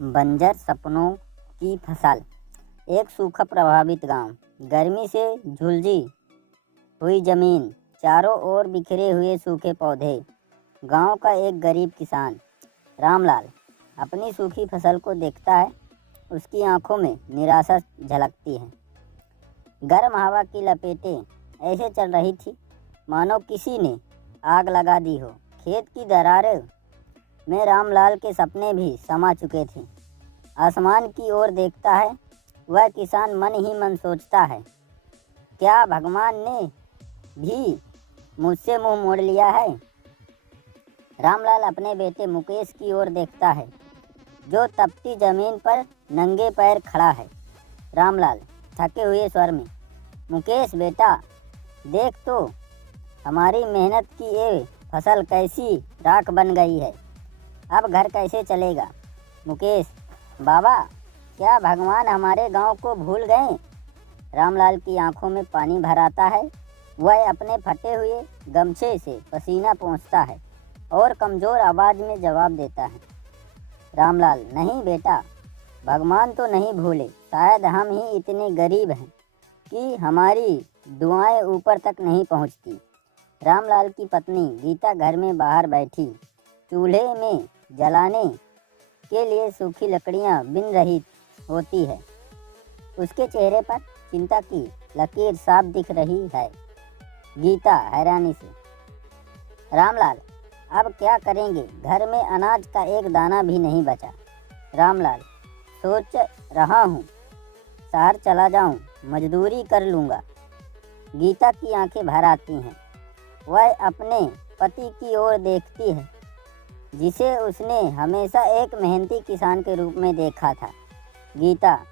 बंजर सपनों की फसल। एक सूखा प्रभावित गांव। गर्मी से झुलसी हुई जमीन, चारों ओर बिखरे हुए सूखे पौधे। गांव का एक गरीब किसान रामलाल अपनी सूखी फसल को देखता है। उसकी आंखों में निराशा झलकती है। गर्म हवा की लपेटें ऐसे चल रही थी मानो किसी ने आग लगा दी हो। खेत की दरारें में रामलाल के सपने भी समा चुके थे। आसमान की ओर देखता है वह किसान, मन ही मन सोचता है, क्या भगवान ने भी मुझसे मुंह मोड़ लिया है। रामलाल अपने बेटे मुकेश की ओर देखता है, जो तपती जमीन पर नंगे पैर खड़ा है। रामलाल थके हुए स्वर में, मुकेश बेटा, देख तो हमारी मेहनत की ये फसल कैसी राख बन गई है। अब घर कैसे चलेगा। मुकेश, बाबा, क्या भगवान हमारे गांव को भूल गए। रामलाल की आंखों में पानी भर आता है। वह अपने फटे हुए गमछे से पसीना पोंछता है और कमज़ोर आवाज़ में जवाब देता है, रामलाल, नहीं बेटा, भगवान तो नहीं भूले, शायद हम ही इतने गरीब हैं कि हमारी दुआएं ऊपर तक नहीं पहुंचती। रामलाल की पत्नी गीता घर में बाहर बैठी चूल्हे में जलाने के लिए सूखी लकड़ियां बिन रही होती है। उसके चेहरे पर चिंता की लकीर साफ दिख रही है। गीता हैरानी से, रामलाल, अब क्या करेंगे, घर में अनाज का एक दाना भी नहीं बचा। रामलाल, सोच रहा हूँ शहर चला जाऊँ, मजदूरी कर लूँगा। गीता की आंखें भर आती हैं। वह अपने पति की ओर देखती है, जिसे उसने हमेशा एक मेहनती किसान के रूप में देखा था। गीता,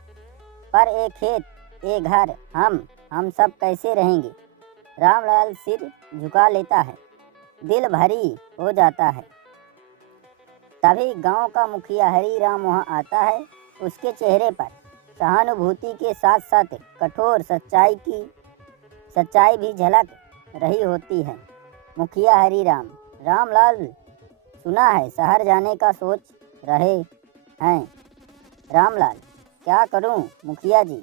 पर एक खेत, एक घर, हम सब कैसे रहेंगे। रामलाल सिर झुका लेता है, दिल भारी हो जाता है। तभी गांव का मुखिया हरीराम वहां आता है। उसके चेहरे पर सहानुभूति के साथ साथ कठोर सच्चाई भी झलक रही होती है। मुखिया हरीराम, रामलाल, सुना है शहर जाने का सोच रहे हैं। रामलाल, क्या करूं मुखिया जी,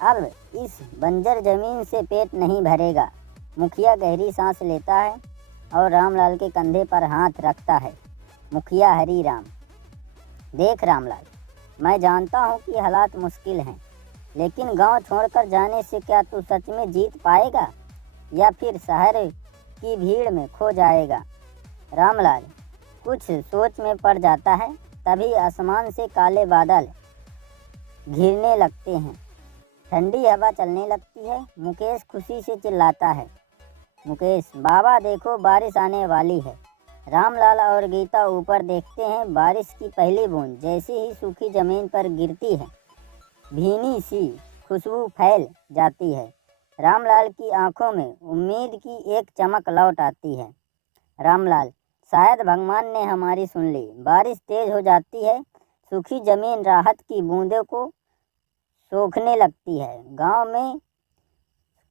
अब इस बंजर जमीन से पेट नहीं भरेगा। मुखिया गहरी सांस लेता है और रामलाल के कंधे पर हाथ रखता है। मुखिया हरीराम, देख रामलाल, मैं जानता हूं कि हालात मुश्किल हैं, लेकिन गांव छोड़कर जाने से क्या तू सच में जीत पाएगा या फिर शहर की भीड़ में खो जाएगा। रामलाल कुछ सोच में पड़ जाता है। तभी आसमान से काले बादल घिरने लगते हैं, ठंडी हवा चलने लगती है। मुकेश खुशी से चिल्लाता है, मुकेश बाबा, देखो बारिश आने वाली है। रामलाल और गीता ऊपर देखते हैं। बारिश की पहली बूंद जैसे ही सूखी ज़मीन पर गिरती है, भीनी सी खुशबू फैल जाती है। रामलाल की आंखों में उम्मीद की एक चमक लौट आती है। रामलाल, शायद भगवान ने हमारी सुन ली। बारिश तेज हो जाती है। सूखी ज़मीन राहत की बूंदों को सोखने लगती है। गांव में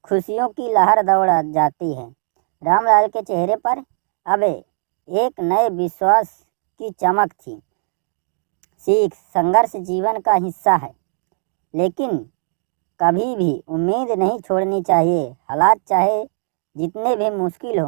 खुशियों की लहर दौड़ जाती है। रामलाल के चेहरे पर अब एक नए विश्वास की चमक थी। सीख, संघर्ष जीवन का हिस्सा है, लेकिन कभी भी उम्मीद नहीं छोड़नी चाहिए। हालात चाहे जितने भी मुश्किल हो,